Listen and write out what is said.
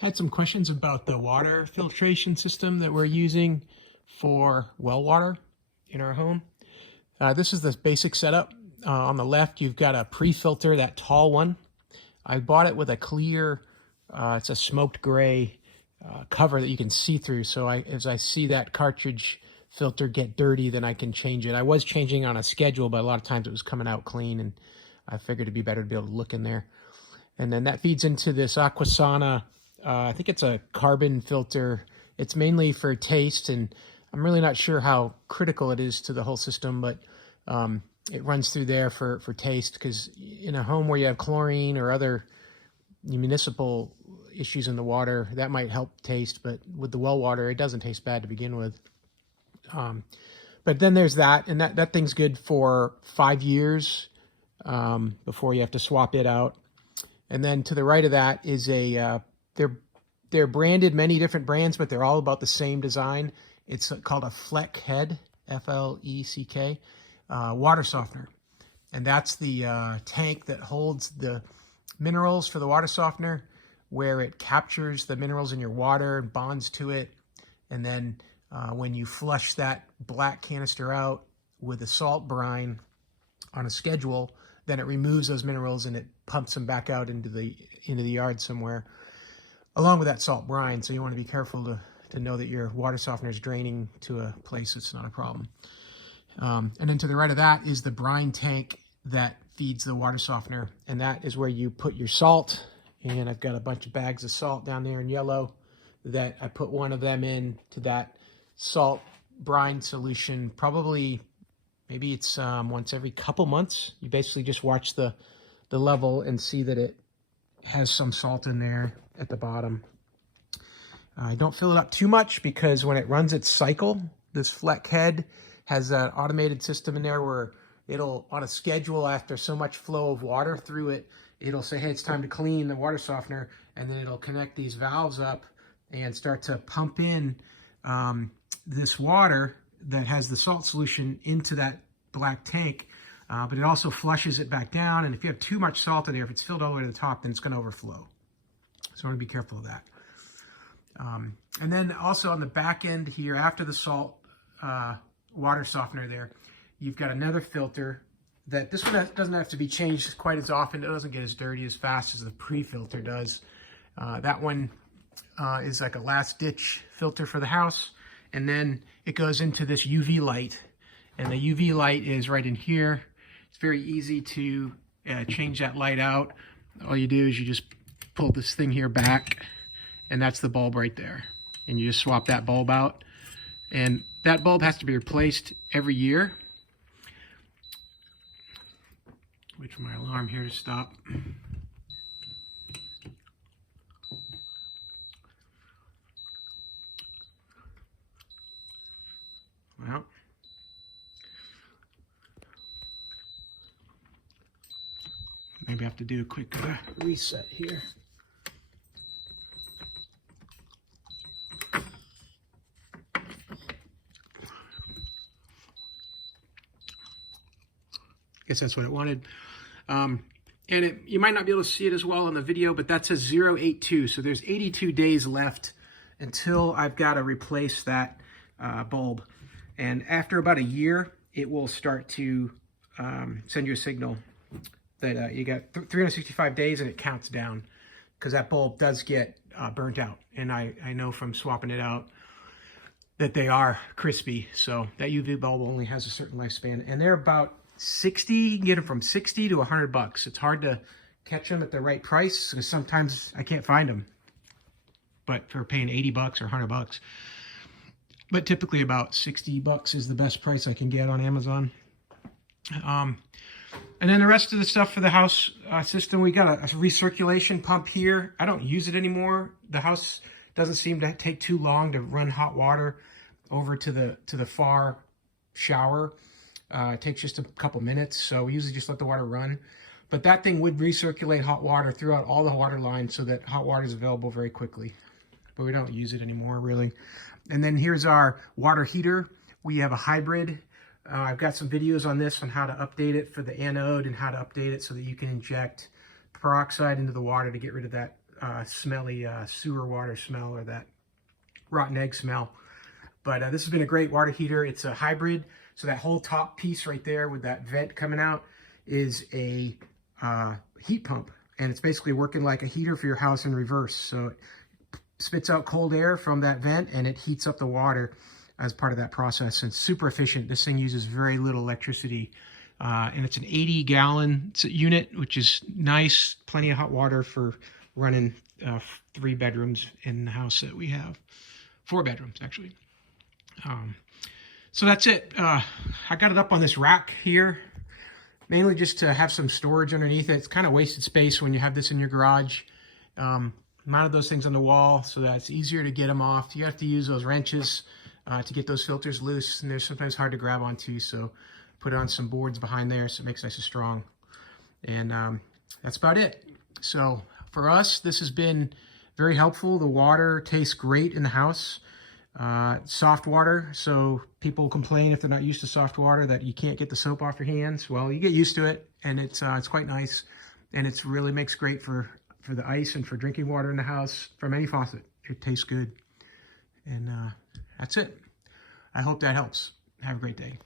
Had some questions about the water filtration system that we're using for well water in our home. This is the basic setup. On the left, you've got a pre-filter, that tall one. I bought it with a clear, it's a smoked gray cover that you can see through. So as I see that cartridge filter get dirty, then I can change it. I was changing on a schedule, but a lot of times it was coming out clean, and I figured it'd be better to be able to look in there. And then that feeds into this Aquasana. I think it's a carbon filter. It's mainly for taste, and I'm really not sure how critical it is to the whole system, but it runs through there for taste, because in a home where you have chlorine or other municipal issues in the water, that might help taste, but with the well water, it doesn't taste bad to begin with. But then there's that, and that thing's good for 5 years before you have to swap it out. And then to the right of that is a, they're branded many different brands, but they're all about the same design. It's called a Fleck Head, F-L-E-C-K, water softener. And that's the tank that holds the minerals for the water softener, where it captures the minerals in your water and bonds to it. And then when you flush that black canister out with a salt brine on a schedule, then it removes those minerals and it pumps them back out into the yard somewhere, along with that salt brine. So you want to be careful to know that your water softener is draining to a place that's not a problem. And then to the right of that is the brine tank that feeds the water softener, and that is where you put your salt. And I've got a bunch of bags of salt down there in yellow that I put one of them in to that salt brine solution. Probably, maybe it's once every couple months. You basically just watch the level and see that it has some salt in there at the bottom. I don't fill it up too much, because when it runs its cycle, this Fleck Head has an automated system in there where it'll, on a schedule, after so much flow of water through it, it'll say, hey, it's time to clean the water softener, and then it'll connect these valves up and start to pump in this water that has the salt solution into that black tank, but it also flushes it back down. And if you have too much salt in there, if it's filled all the way to the top, then it's going to overflow. So I want to be careful of that. And then also on the back end here, after the salt water softener there, you've got another filter that this one doesn't have to be changed quite as often. It doesn't get as dirty as fast as the pre-filter does. That one is like a last ditch filter for the house. And then it goes into this UV light, and the UV light is right in here. It's very easy to change that light out. All you do is you just pull this thing here back, and that's the bulb right there. And you just swap that bulb out. And that bulb has to be replaced every year. Wait for my alarm here to stop. Well, maybe I have to do a quick reset here. Guess that's what it wanted. And you might not be able to see it as well on the video, but that says 082. So there's 82 days left until I've got to replace that bulb. And after about a year, it will start to send you a signal that you got 365 days, and it counts down, because that bulb does get burnt out. And I know from swapping it out that they are crispy. So that UV bulb only has a certain lifespan, and they're about 60. You can get them from 60 to $100. It's hard to catch them at the right price, because sometimes I can't find them. But for paying $80 or $100, but typically about $60 is the best price I can get on Amazon. And then the rest of the stuff for the house system, we got a recirculation pump here. I don't use it anymore. The house doesn't seem to take too long to run hot water over to the far shower. It takes just a couple minutes, so we usually just let the water run. But that thing would recirculate hot water throughout all the water lines, so that hot water is available very quickly. But we don't use it anymore, really. And then here's our water heater. We have a hybrid. I've got some videos on this, on how to update it for the anode and how to update it so that you can inject peroxide into the water to get rid of that smelly sewer water smell or that rotten egg smell. But this has been a great water heater. It's a hybrid, so that whole top piece right there with that vent coming out is a heat pump, and it's basically working like a heater for your house in reverse. So it spits out cold air from that vent and it heats up the water as part of that process. And super efficient. This thing uses very little electricity, and it's an 80-gallon unit, which is nice. Plenty of hot water for running 3 bedrooms in the house that we have. 4 bedrooms, actually. So that's it. I got it up on this rack here, mainly just to have some storage underneath it. It's kind of wasted space when you have this in your garage. Mounted those things on the wall so that it's easier to get them off. You have to use those wrenches to get those filters loose, and they're sometimes hard to grab onto, so put on some boards behind there so it makes it nice and strong. And that's about it. So for us, this has been very helpful. The water tastes great in the house. Soft water, so people complain if they're not used to soft water that you can't get the soap off your hands. Well, you get used to it, and it's quite nice, and it's really makes great for the ice and for drinking water in the house from any faucet. It tastes good. And that's it. I hope that helps. Have a great day.